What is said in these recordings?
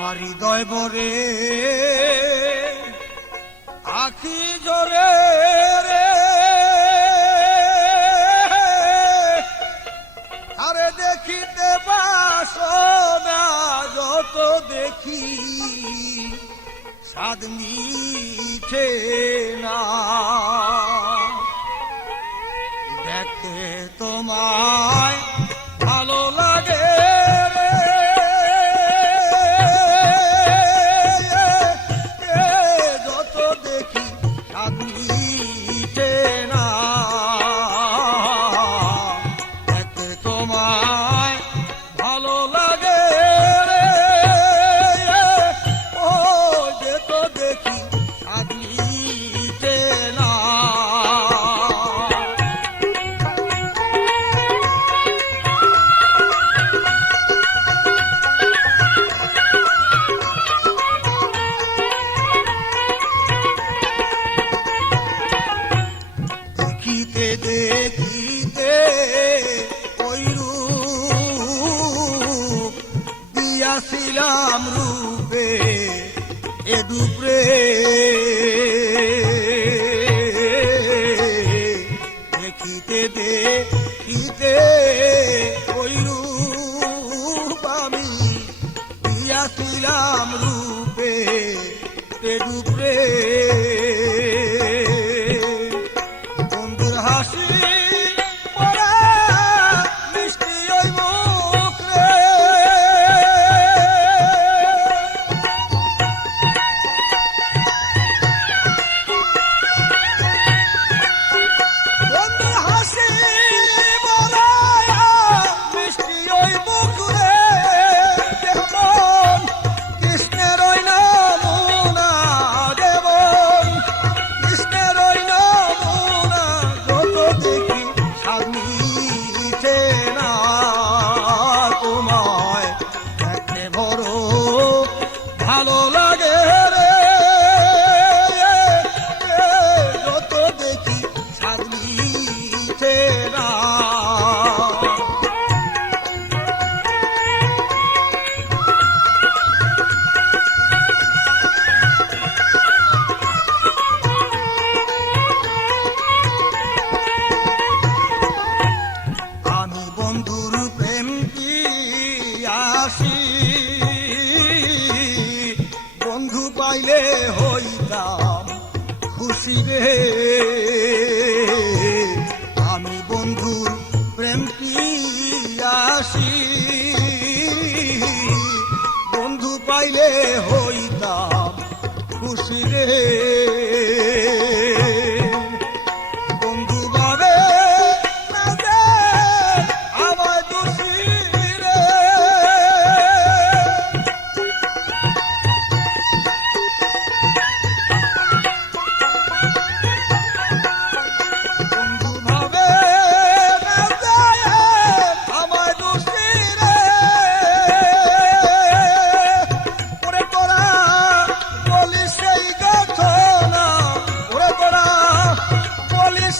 আমার হৃদয় ভরে আখি জোরে রে, আরে দেখিতে বাসনা যত দেখি স্বাদ মিঠে না, দেখতে তোমায় ভালো লাগে দেখিতে ওই রূপ দিয়াছিলাম রূপে এ দুপুরে, দেখিতে ওই রূপ আমি দিয়াছিলাম রূপে এ দুপুরে, হাসি পরা মিষ্টি ওই মুখ রে, বন্ধুর হাসি পরা মিষ্টি ওই মুখ রে, যেমন কৃষ্ণের ওই নমুনা, যেমন কৃষ্ণের ওই নমুনা যত দেখি স্বাদ মিঠে না, তোমায় দেখতে বড় ভালো লাগে রে, যত দেখি স্বাদ মিঠে না। আমি বন্ধুর প্রেম কি আসি, বন্ধু পাইলে হইতাম খুশি রে, আমি বন্ধুর প্রেম কি আসি, বন্ধু পাইলে হইতাম খুশি রে,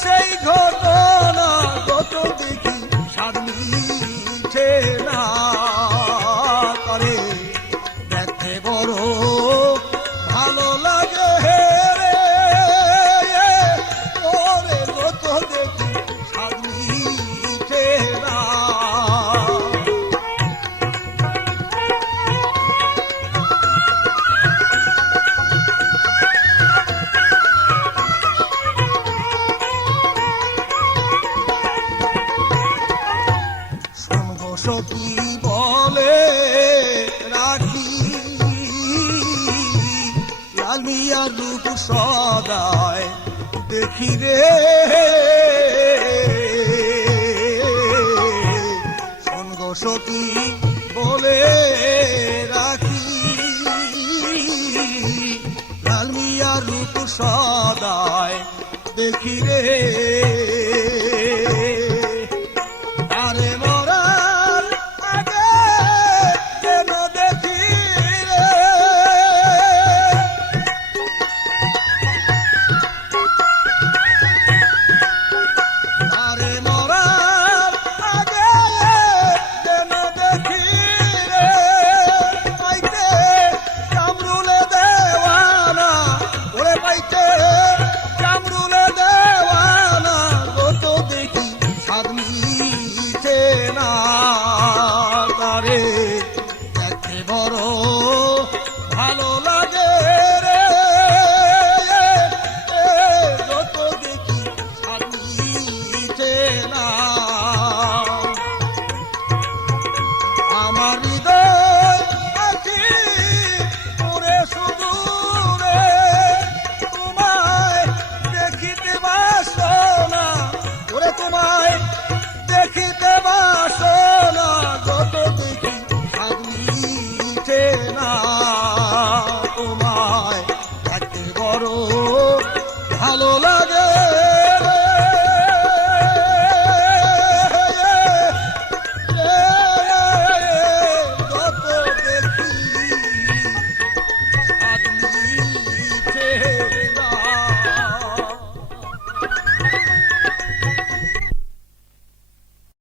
সেই ঘটনা যত দেখি স্বাদ মিঠে না, করে দেখতে বড় ভালো লাগে রে, ওরে যত দেখি স্বাদ মিঠে না। সখী বলে রাখি লালিয়া রূপ সদায় দেখি রে, সঙ্গ সখী বলে রাখি লালিয়া রূপ সদায় দেখি রে, আরে মরার আগে যেন দেখি রে, আরে মরার আগে যেন দেখি রে, আইতে না